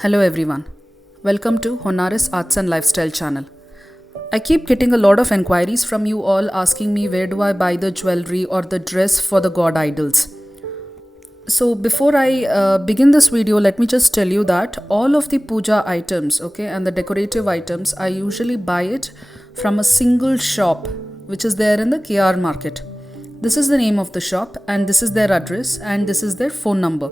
Hello everyone. Welcome to Honaris Arts and Lifestyle channel. I keep getting a lot of inquiries from you all asking me where do I buy the jewelry or the dress for the god idols. So before I begin this video, let me just tell you that all of the puja items, okay, and the decorative items, I usually buy it from a single shop which is there in the KR market. This is the name of the shop and this is their address and this is their phone number.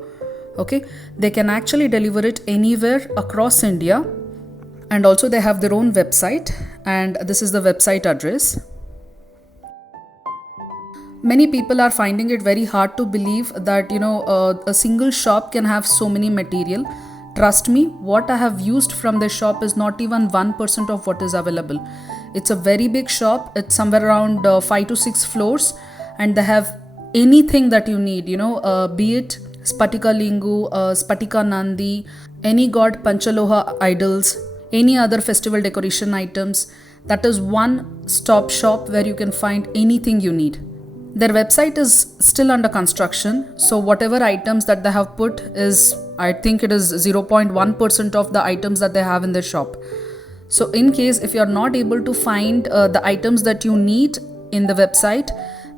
Okay, they can actually deliver it anywhere across India, and also they have their own website, and this is the website address. Many people are finding it very hard to believe that a single shop can have so many material. Trust me, what I have used from their shop is not even 1% of what is available. It's a very big shop. It's somewhere around 5 to 6 floors, and they have anything that you need, be it Spatika Lingu, Spatika Nandi, any god Panchaloha idols, any other festival decoration items. That is one stop shop where you can find anything you need. Their website is still under construction, so whatever items that they have put is, I think it is 0.1% of the items that they have in their shop. So in case if you are not able to find the items that you need in the website,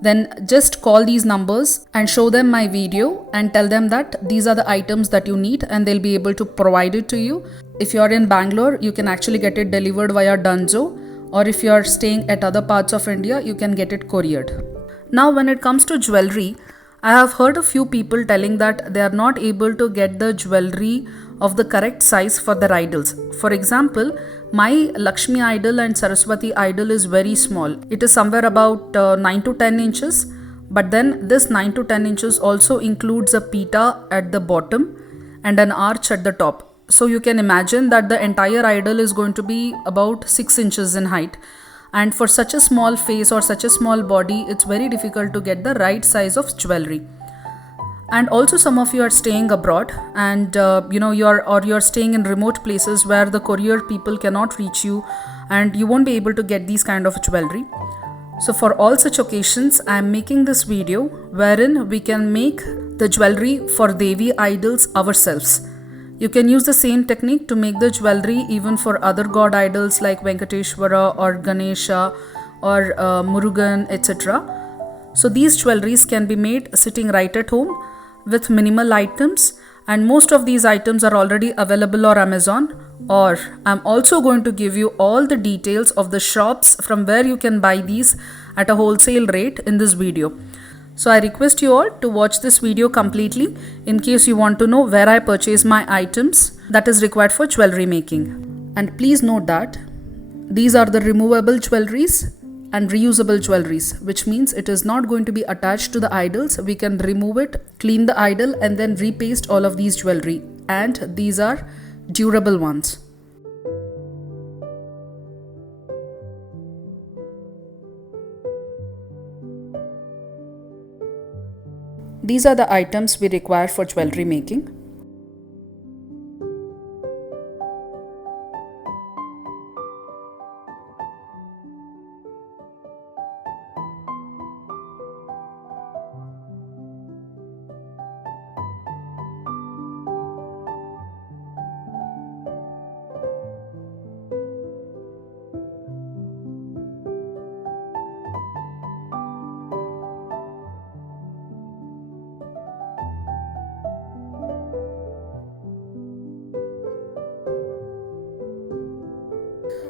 then just call these numbers and show them my video and tell them that these are the items that you need and they'll be able to provide it to you. If you're in Bangalore, you can actually get it delivered via Dunzo, or if you're staying at other parts of India, you can get it couriered. Now when it comes to jewelry, I have heard a few people telling that they are not able to get the jewelry of the correct size for their idols. For example, my Lakshmi idol and Saraswati idol is very small. It is somewhere about 9 to 10 inches. But then this 9 to 10 inches also includes a pita at the bottom and an arch at the top. So you can imagine that the entire idol is going to be about 6 inches in height. And for such a small face or such a small body, it's very difficult to get the right size of jewelry. And also some of you are staying abroad and you're staying in remote places where the courier people cannot reach you and you won't be able to get these kind of jewelry. So for all such occasions, I am making this video wherein we can make the jewelry for Devi idols ourselves. You can use the same technique to make the jewelry even for other god idols like Venkateshwara or Ganesha or Murugan, etc. So these jewelries can be made sitting right at home with minimal items, and most of these items are already available on Amazon, or I'm also going to give you all the details of the shops from where you can buy these at a wholesale rate in this video. So I request you all to watch this video completely in case you want to know where I purchase my items that is required for jewelry making. And please note that these are the removable jewelries and reusable jewelries, which means it is not going to be attached to the idols. We can remove it, clean the idol and then repaste all of these jewelry, and these are durable ones. These are the items we require for jewelry making.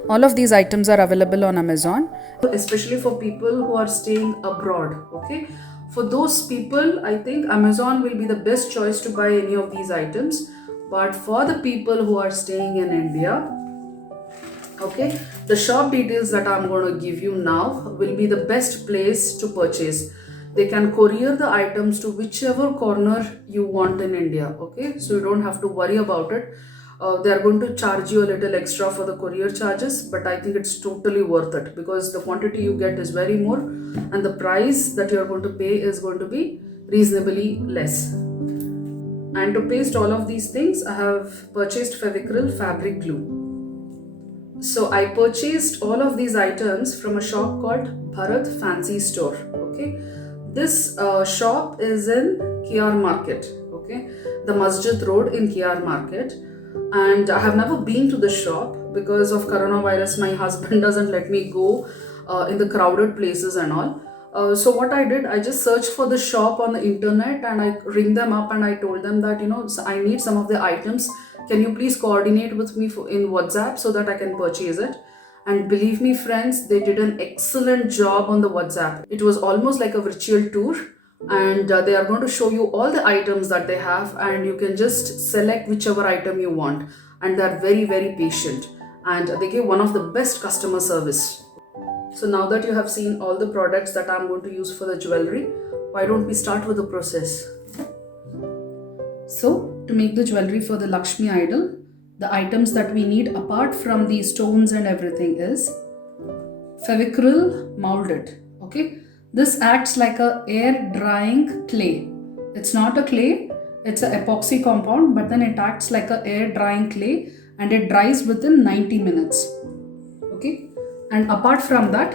All of these items are available on Amazon, especially for people who are staying abroad. Okay, for those people, I think Amazon will be the best choice to buy any of these items. But for the people who are staying in India, okay, the shop details that I'm going to give you now will be the best place to purchase. They can courier the items to whichever corner you want in India. Okay, so you don't have to worry about it. They are going to charge you a little extra for the courier charges, but I think it's totally worth it because the quantity you get is very more and the price that you're going to pay is going to be reasonably less. And to paste all of these things, I have purchased Fevicryl fabric glue. So I purchased all of these items from a shop called Bharat Fancy Store. Okay, this shop is in KR Market. Okay, the Masjid Road in KR Market. and I have never been to the shop because of coronavirus. My husband doesn't let me go in the crowded places and all. So what I did, I just searched for the shop on the internet and I ring them up and I told them that, I need some of the items. Can you please coordinate with me in WhatsApp so that I can purchase it? And believe me, friends, they did an excellent job on the WhatsApp. It was almost like a virtual tour, and they are going to show you all the items that they have, and you can just select whichever item you want. And they are very, very patient, and they give one of the best customer service. So now that you have seen all the products that I'm going to use for the jewelry, why don't we start with the process? So to make the jewelry for the Lakshmi idol, the items that we need apart from the stones and everything is Fevicryl molded. Okay, this acts like a air drying clay. It's not a clay, it's an epoxy compound, but then it acts like a air drying clay and it dries within 90 minutes. Okay, and apart from that,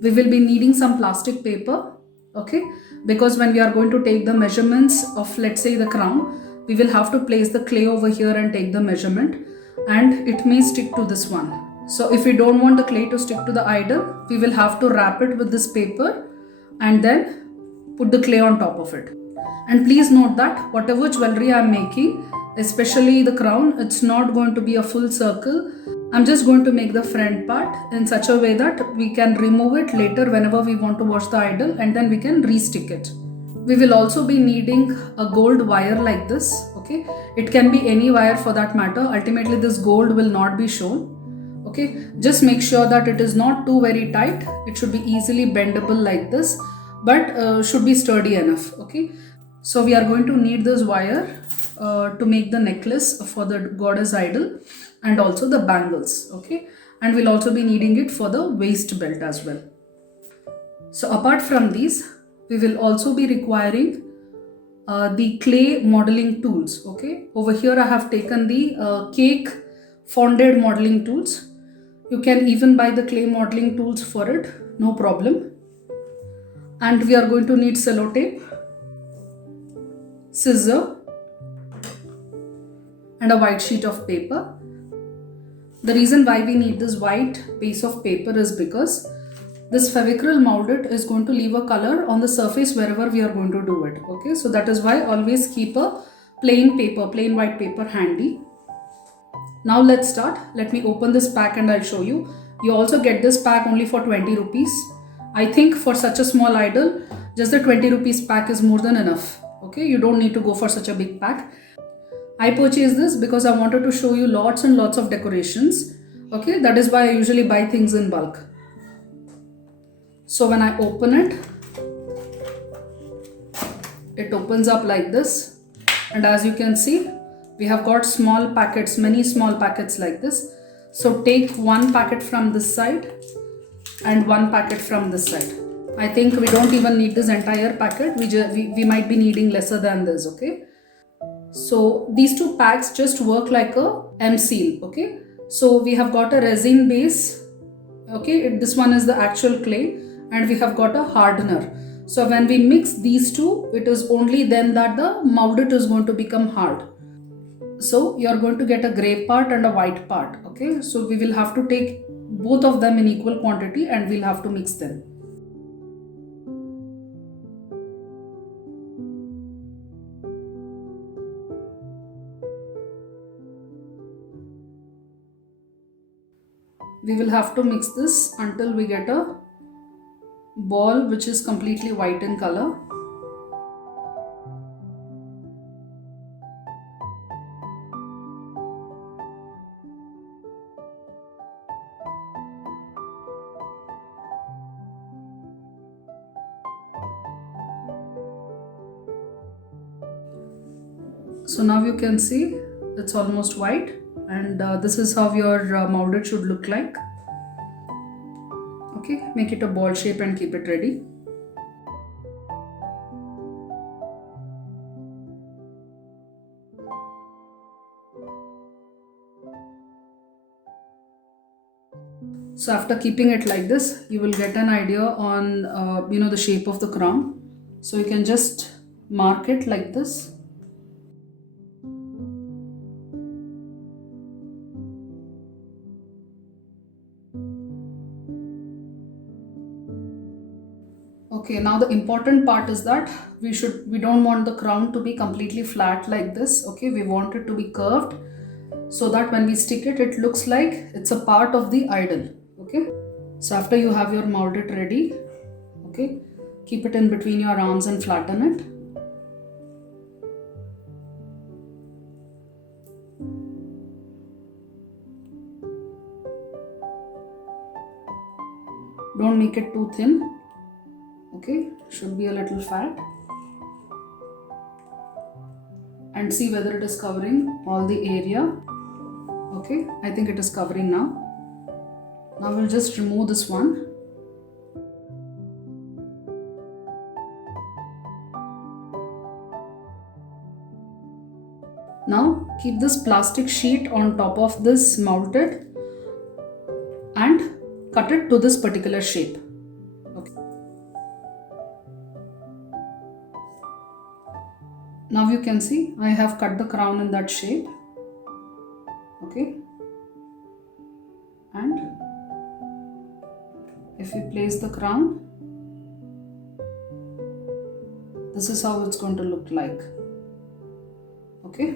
we will be needing some plastic paper. Okay, because when we are going to take the measurements of, let's say, the crown, we will have to place the clay over here and take the measurement, and it may stick to this one. So if we don't want the clay to stick to the idol, we will have to wrap it with this paper and then put the clay on top of it. And please note that whatever jewelry I am making, especially the crown, it's not going to be a full circle. I'm just going to make the front part in such a way that we can remove it later whenever we want to wash the idol, and then we can re-stick it. We will also be needing a gold wire like this. Okay, it can be any wire for that matter. Ultimately this gold will not be shown. Okay, just make sure that it is not too very tight. It should be easily bendable like this, but should be sturdy enough. Okay, so we are going to need this wire to make the necklace for the goddess idol and also the bangles. Okay, and we'll also be needing it for the waist belt as well. So apart from these, we will also be requiring the clay modeling tools. Okay, over here I have taken the cake fondant modeling tools. You can even buy the clay modeling tools for it, no problem. And we are going to need sellotape, scissor, and a white sheet of paper. The reason why we need this white piece of paper is because this Fevicryl molded is going to leave a color on the surface wherever we are going to do it. Okay, so that is why always keep a plain paper, plain white paper handy. Now let's start. Let me open this pack and I'll show you. You also get this pack only for 20 rupees. I think for such a small idol, just the 20 rupees pack is more than enough. Okay, you don't need to go for such a big pack. I purchased this because I wanted to show you lots and lots of decorations. Okay, that is why I usually buy things in bulk. So when I open it, it opens up like this. And as you can see, we have got small packets, many small packets like this. So take one packet from this side and one packet from this side. I think we don't even need this entire packet. We might be needing lesser than this. Okay. So these two packs just work like a M-seal. Okay. So we have got a resin base. Okay. This one is the actual clay and we have got a hardener. So when we mix these two, it is only then that the molded is going to become hard. So you are going to get a gray part and a white part. Okay. So we will have to take both of them in equal quantity and we'll have to mix them. We will have to mix this until we get a ball which is completely white in color. So now you can see it's almost white, and this is how your molded should look like. Okay, make it a ball shape and keep it ready. So after keeping it like this, you will get an idea on the shape of the crown. So you can just mark it like this. Okay, now the important part is that we don't want the crown to be completely flat like this. Okay, we want it to be curved so that when we stick it, it looks like it's a part of the idol. Okay, so after you have your molded ready, okay, keep it in between your arms and flatten it. Don't make it too thin. Okay, should be a little fat. And see whether it is covering all the area. Okay, I think it is covering now. Now we'll just remove this one. Now keep this plastic sheet on top of this molded and cut it to this particular shape. Okay. Now you can see I have cut the crown in that shape. Okay. And if we place the crown, this is how it's going to look like. Okay.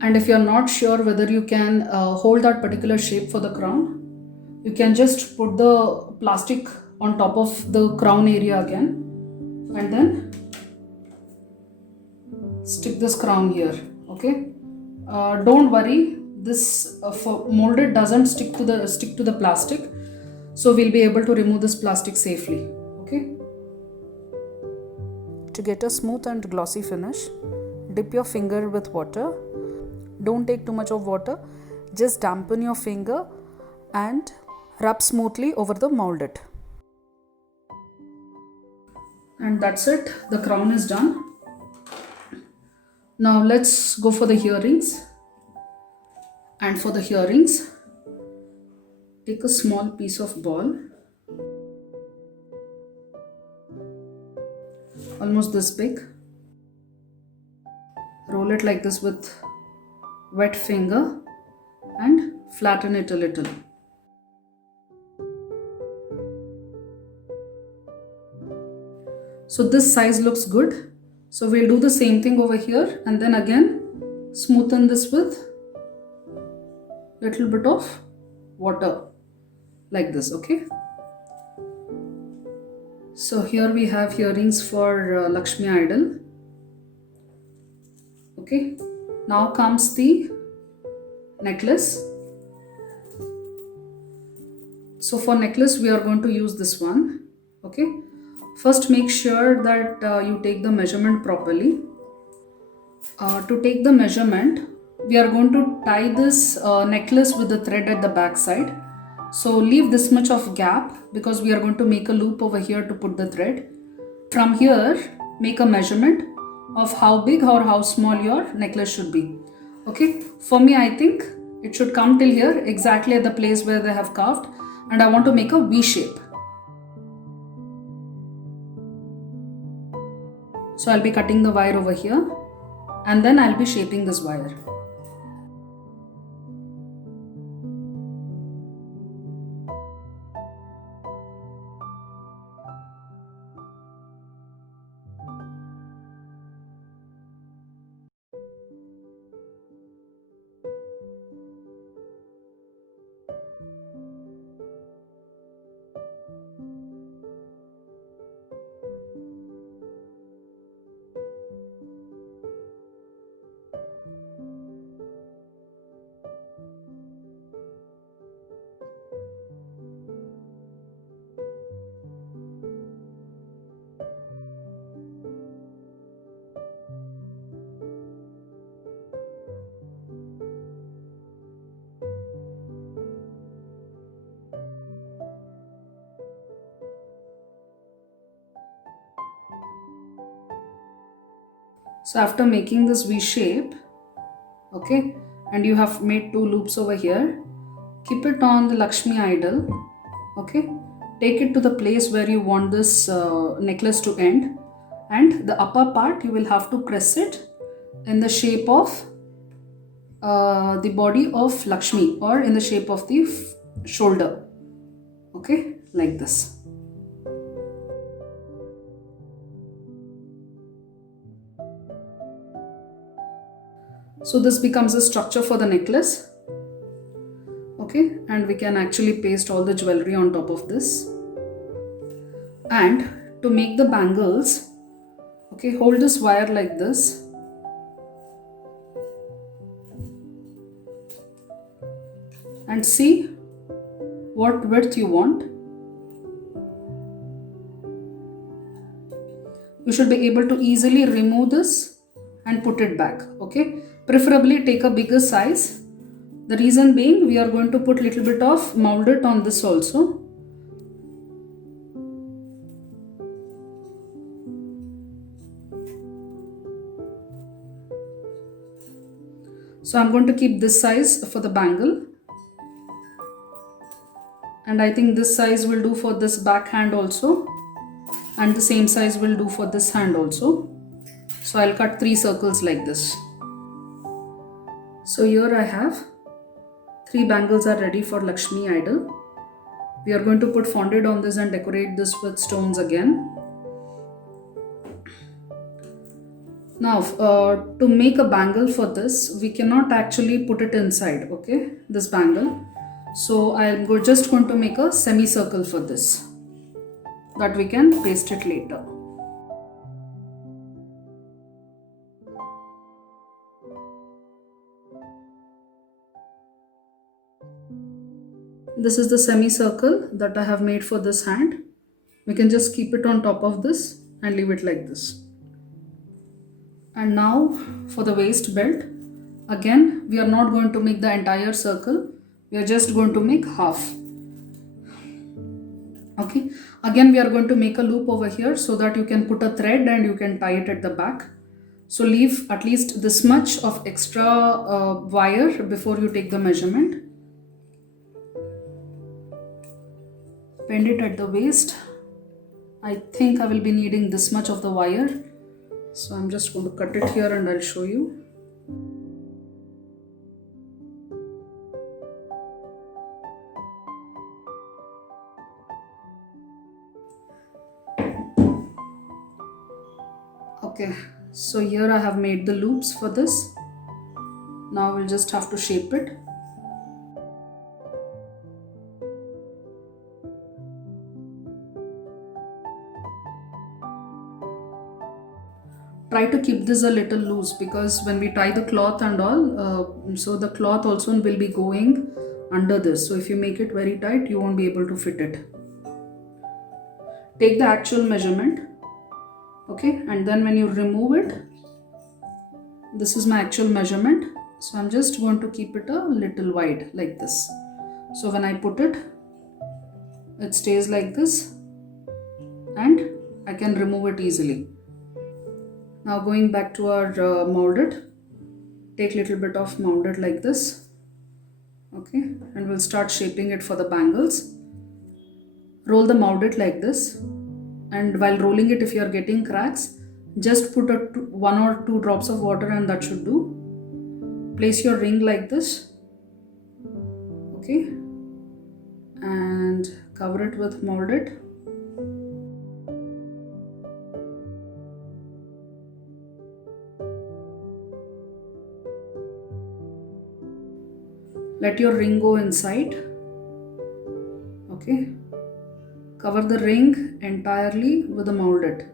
And if you're not sure whether you can hold that particular shape for the crown, you can just put the plastic on top of the crown area again and then stick this crown here. Okay. Don't worry, this for molded doesn't stick to the plastic, so we'll be able to remove this plastic safely. Okay. To get a smooth and glossy finish, dip your finger with water. Don't take too much of water, just dampen your finger and rub smoothly over the molded. And that's it, the crown is done. Now let's go for the earrings. And for the earrings, take a small piece of ball, almost this big. Roll it like this with wet finger and flatten it a little. So this size looks good. So we'll do the same thing over here and then again smoothen this with little bit of water like this. Okay. So here we have earrings for Lakshmi idol. Okay. Now comes the necklace. So for necklace we are going to use this one. Okay. First make sure that you take the measurement properly. To take the measurement, we are going to tie this necklace with the thread at the back side. So leave this much of gap because we are going to make a loop over here to put the thread. From here, make a measurement of how big or how small your necklace should be. Okay, for me I think it should come till here, exactly at the place where they have carved, and I want to make a V shape. So I'll be cutting the wire over here and then I'll be shaping this wire. So after making this V shape, okay, and you have made 2 loops over here, keep it on the Lakshmi idol, okay, take it to the place where you want this necklace to end, and the upper part you will have to press it in the shape of the body of Lakshmi, or in the shape of the shoulder. Okay, like this. So this becomes a structure for the necklace. Okay, and we can actually paste all the jewelry on top of this. And to make the bangles, okay, hold this wire like this. And see what width you want. You should be able to easily remove this and put it back. Okay, preferably take a bigger size. The reason being, we are going to put little bit of molded on this also. So I'm going to keep this size for the bangle. And I think this size will do for this back hand also. And the same size will do for this hand also. So I'll cut 3 circles like this. So here I have 3 bangles are ready for Lakshmi idol. We are going to put fondant on this and decorate this with stones again. Now to make a bangle for this, we cannot actually put it inside, okay, this bangle. So I'm just going to make a semicircle for this, that we can paste it later. This is the semicircle that I have made for this hand. We can just keep it on top of this and leave it like this. And now for the waist belt, again we are not going to make the entire circle, we are just going to make half. Okay, again we are going to make a loop over here so that you can put a thread and you can tie it at the back. So leave at least this much of extra wire before you take the measurement. Bend it at the waist. I think I will be needing this much of the wire. So I'm just going to cut it here and I'll show you. Okay, so here I have made the loops for this. Now we'll just have to shape it. Try to keep this a little loose, because when we tie the cloth and all, so the cloth also will be going under this. So if you make it very tight, you won't be able to fit it. Take the actual measurement. Okay, and then when you remove it, this is my actual measurement. So I'm just going to keep it a little wide like this. So when I put it, it stays like this and I can remove it easily. Now going back to our molded, take little bit of molded like this. Okay, and we'll start shaping it for the bangles. Roll the molded like this, and while rolling it, if you are getting cracks, just put 1 or 2 drops of water and that should do. Place your ring like this. Okay, and cover it with molded. Let your ring go inside. Okay, cover the ring entirely with the molded.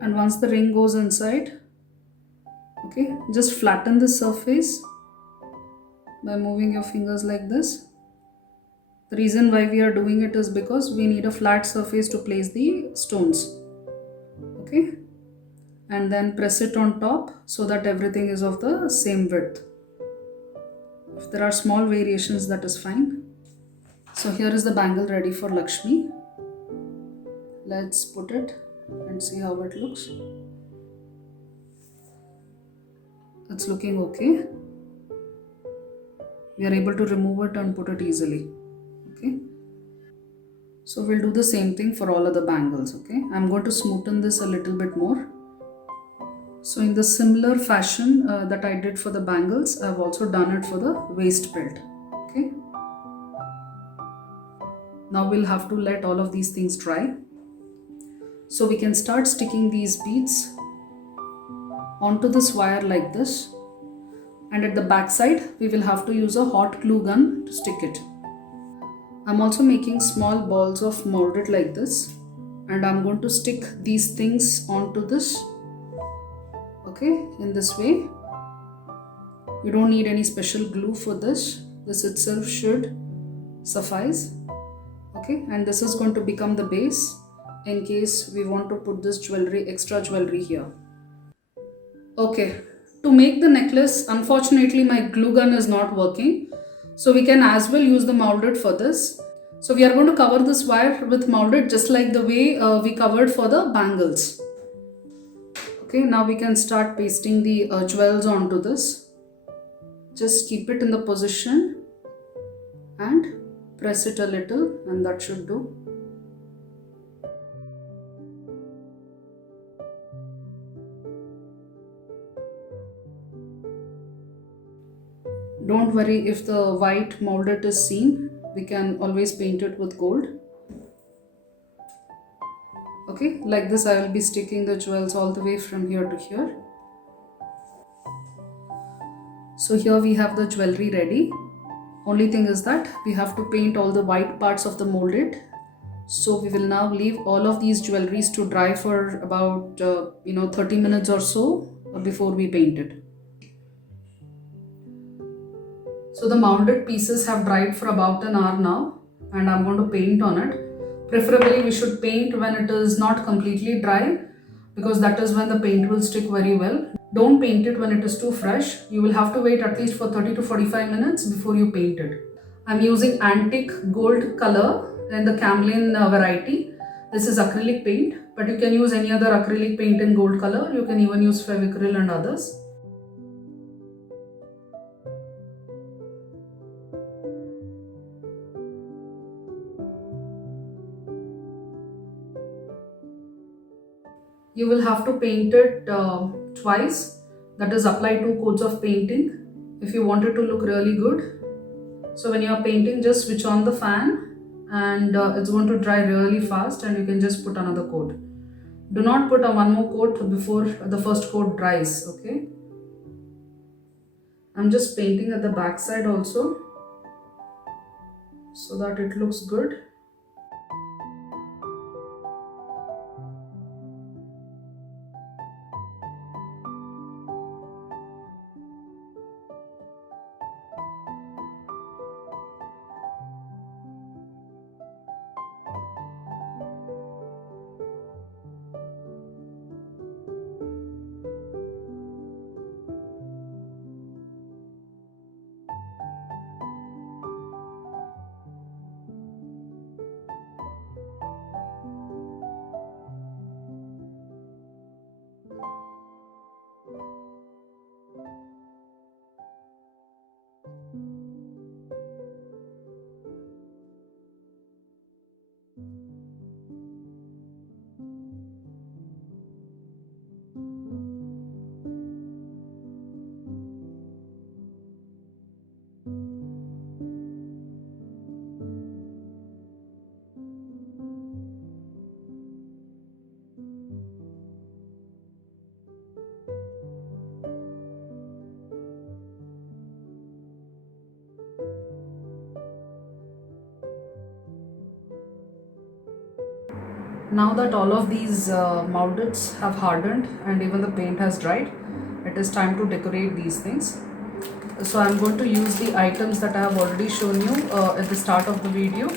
And once the ring goes inside, okay, just flatten the surface by moving your fingers like this. The reason why we are doing it is because we need a flat surface to place the stones. Okay, and then press it on top so that everything is of the same width. If there are small variations, that is fine. So here is the bangle ready for Lakshmi. Let's put it and see how it looks. It's looking okay. We are able to remove it and put it easily. Okay. So we'll do the same thing for all other bangles. Okay. I'm going to smoothen this a little bit more. So in the similar fashion that I did for the bangles, I've also done it for the waist belt. Okay. Now we'll have to let all of these things dry. So we can start sticking these beads onto this wire like this. And at the back side, we will have to use a hot glue gun to stick it. I'm also making small balls of molded like this. And I'm going to stick these things onto this. Okay, in this way. You don't need any special glue for this. This itself should suffice. Okay, and this is going to become the base in case we want to put this jewelry, extra jewelry here. Okay, to make the necklace, unfortunately my glue gun is not working. So we can as well use the molded for this. So we are going to cover this wire with molded just like the way we covered for the bangles. Okay, now we can start pasting the jewels onto this. Just keep it in the position and press it a little, and that should do. Don't worry if the white molded is seen, we can always paint it with gold. Okay, like this I will be sticking the jewels all the way from here to here. So here we have the jewelry ready. Only thing is that we have to paint all the white parts of the molded. So we will now leave all of these jewelries to dry for about 30 minutes or so before we paint it. So the molded pieces have dried for about an hour now, and I'm going to paint on it. Preferably we should paint when it is not completely dry, because that is when the paint will stick very well. Don't paint it when it is too fresh. You will have to wait at least for 30 to 45 minutes before you paint it. I'm using antique gold color in the Camlin variety. This is acrylic paint, but you can use any other acrylic paint in gold color. You can even use Fevicryl and others. You will have to paint it twice, that is apply 2 coats of painting if you want it to look really good. So when you are painting, just switch on the fan and it's going to dry really fast, and you can just put another coat. Do not put a one more coat before the first coat dries. Okay, I'm just painting at the back side also so that it looks good. Now that all of these moldeds have hardened and even the paint has dried, it is time to decorate these things. So I'm going to use the items that I have already shown you at the start of the video.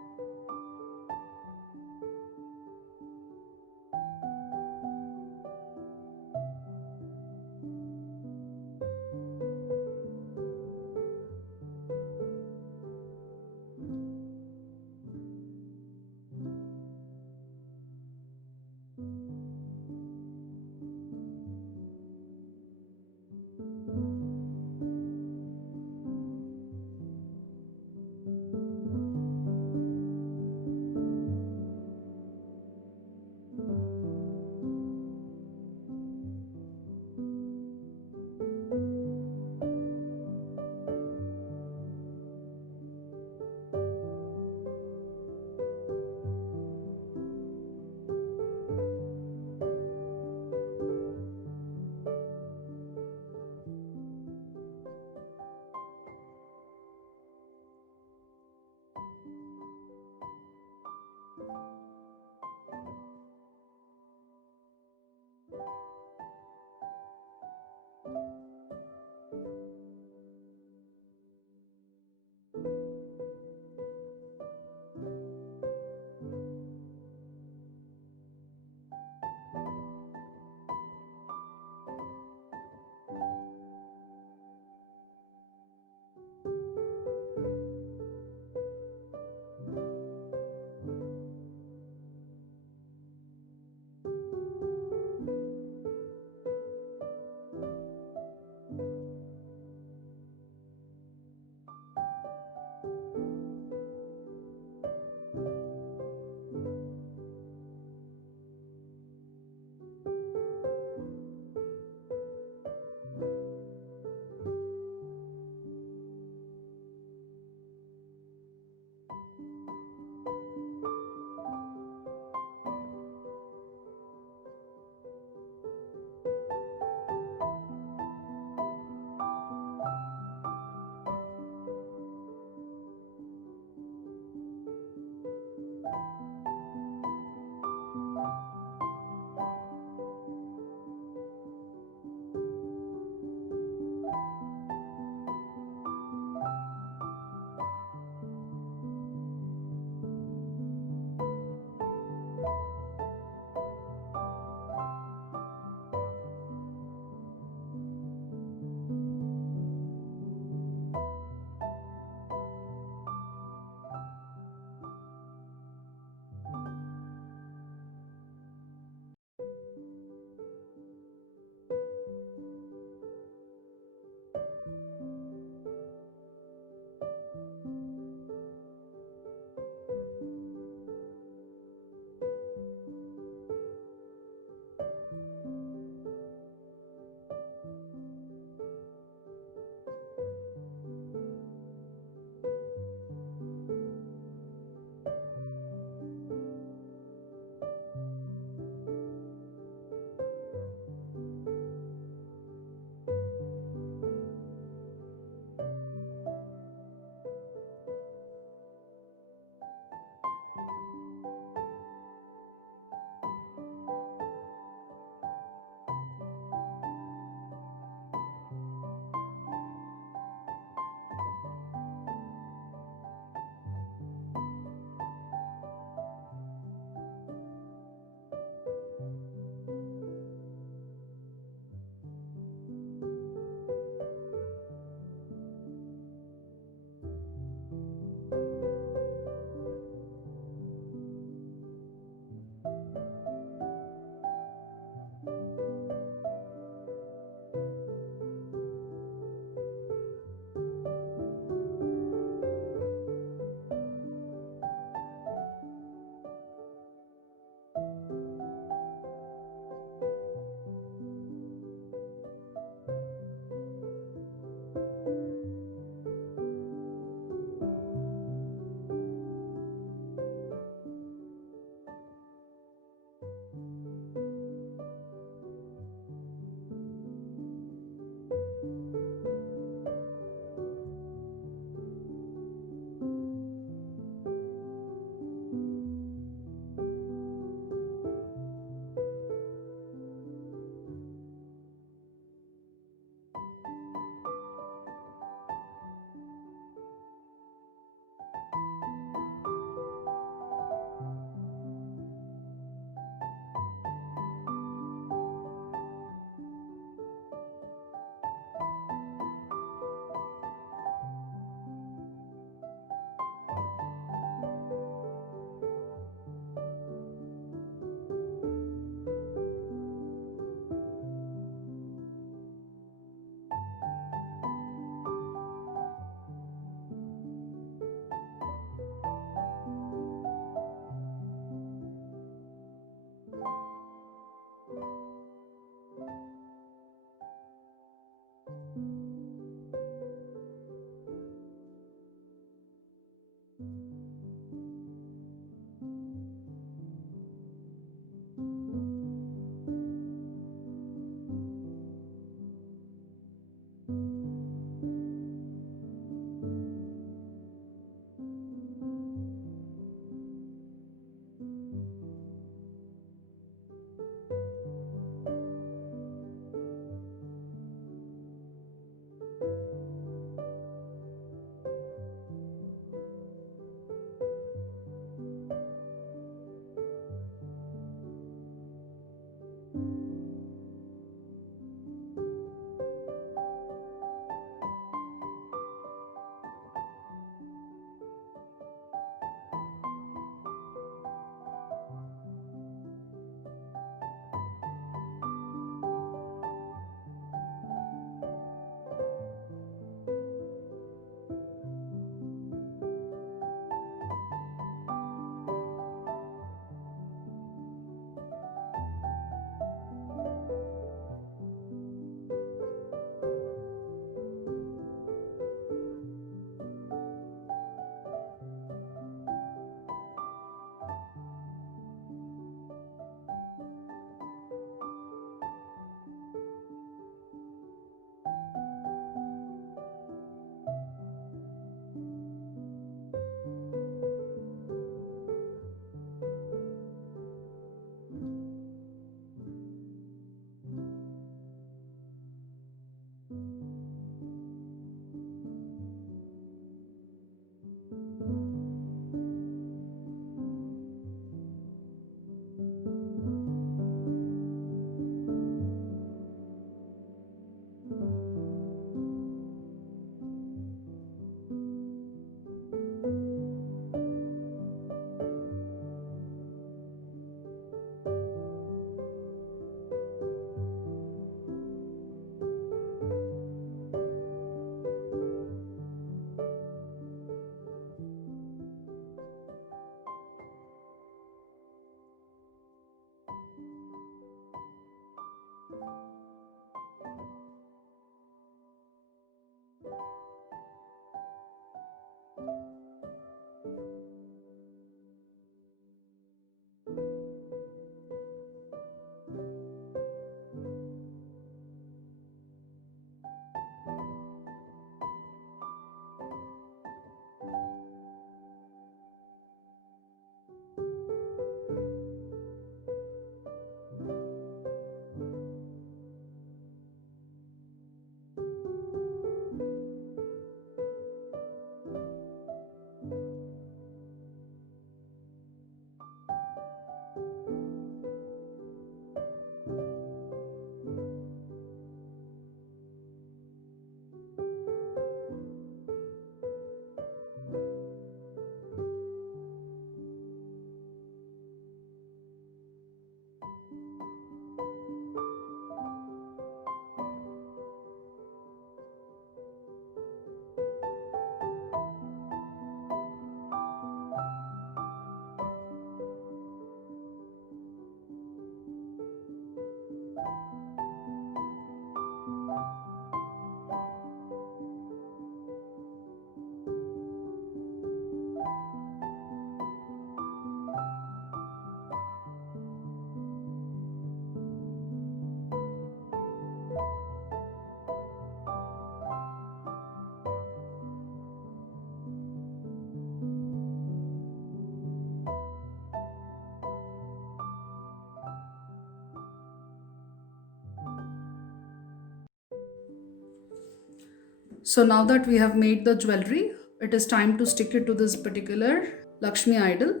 So now that we have made the jewelry, it is time to stick it to this particular Lakshmi idol.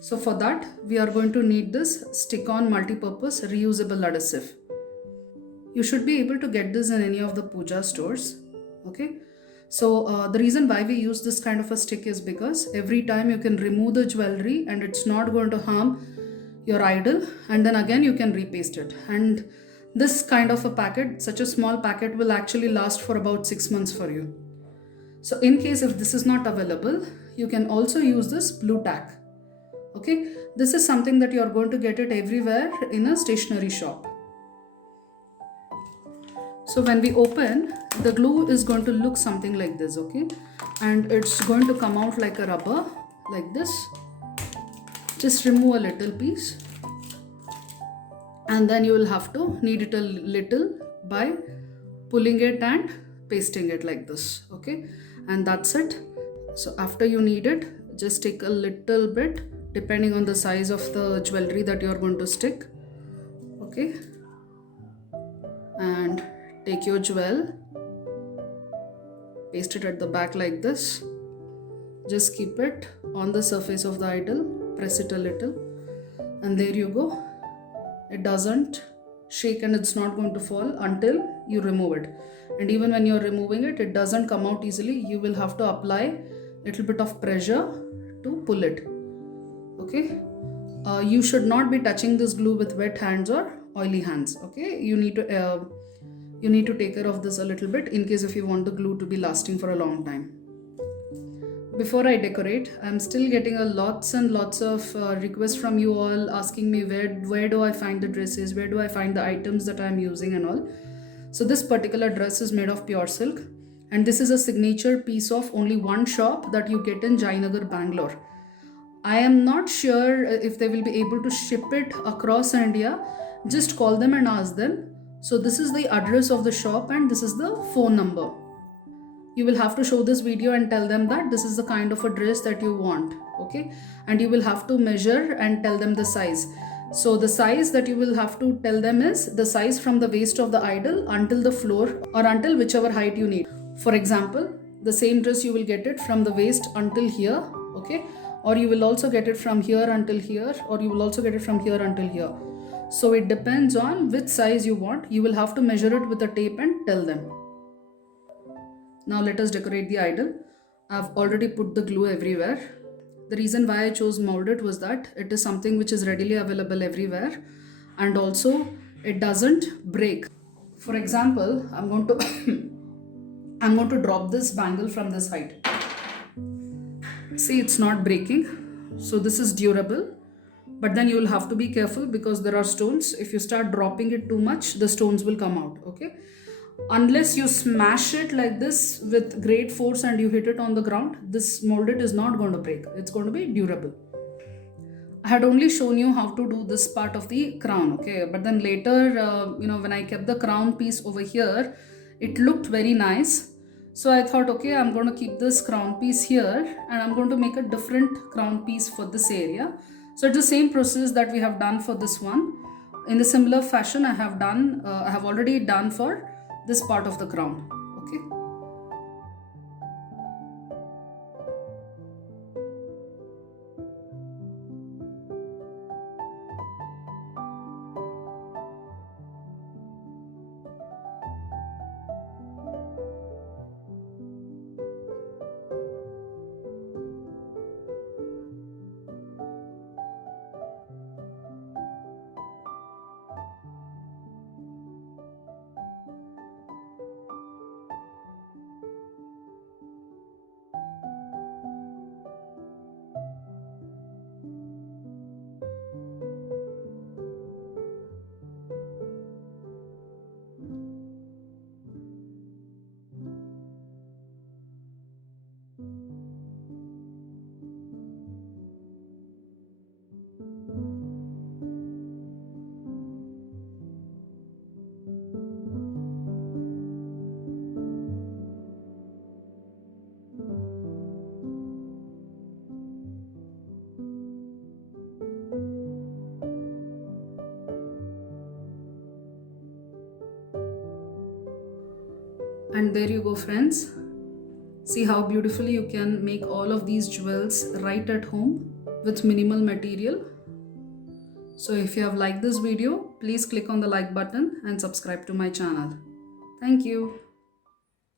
So for that, we are going to need this stick-on multi-purpose reusable adhesive. You should be able to get this in any of the puja stores. Okay. So the reason why we use this kind of a stick is because every time you can remove the jewelry and it's not going to harm your idol, and then again you can repaste it. And this kind of a packet, such a small packet, will actually last for about 6 months for you. So in case if this is not available, you can also use this blue tack. Okay, this is something that you are going to get it everywhere in a stationery shop. So when we open, the glue is going to look something like this, okay, and it's going to come out like a rubber like this. Just remove a little piece, and then you will have to knead it a little by pulling it and pasting it like this, okay, and that's it. So after you knead it, just take a little bit depending on the size of the jewelry that you are going to stick, okay, and take your jewel, paste it at the back like this. Just keep it on the surface of the idol, press it a little, and there you go. It doesn't shake and it's not going to fall until you remove it. And even when you're removing it, it doesn't come out easily. You will have to apply a little bit of pressure to pull it, okay. You should not be touching this glue with wet hands or oily hands, okay. You need to take care of this a little bit in case if you want the glue to be lasting for a long time. Before I decorate, I'm still getting a lots and lots of requests from you all asking me where do I find the dresses, where do I find the items that I'm using and all. So this particular dress is made of pure silk, and this is a signature piece of only one shop that you get in Jayanagar, Bangalore. I am not sure if they will be able to ship it across India. Just call them and ask them. So this is the address of the shop and this is the phone number. You will have to show this video and tell them that this is the kind of a dress that you want, okay, and you will have to measure and tell them the size. So the size that you will have to tell them is the size from the waist of the idol until the floor or until whichever height you need. For example, the same dress you will get it from the waist until here, okay, or you will also get it from here until here, or you will also get it from here until here. So it depends on which size you want. You will have to measure it with a tape and tell them. Now let us decorate the idol. I've already put the glue everywhere. The reason why I chose molded was that it is something which is readily available everywhere, and also it doesn't break. For example, I'm going to drop this bangle from this height. See, it's not breaking. So this is durable, but then you will have to be careful because there are stones. If you start dropping it too much, the stones will come out, okay. Unless you smash it like this with great force and you hit it on the ground, this molded is not going to break. It's going to be durable. I had only shown you how to do this part of the crown, okay, but then later, when I kept the crown piece over here, it looked very nice. So I thought, okay, I'm going to keep this crown piece here and I'm going to make a different crown piece for this area. So it's the same process that we have done for this one. In the similar fashion, I have already done for this part of the crown, okay. And there you go, friends. See how beautifully you can make all of these jewels right at home with minimal material. So if you have liked this video, please click on the like button and subscribe to my channel. Thank you.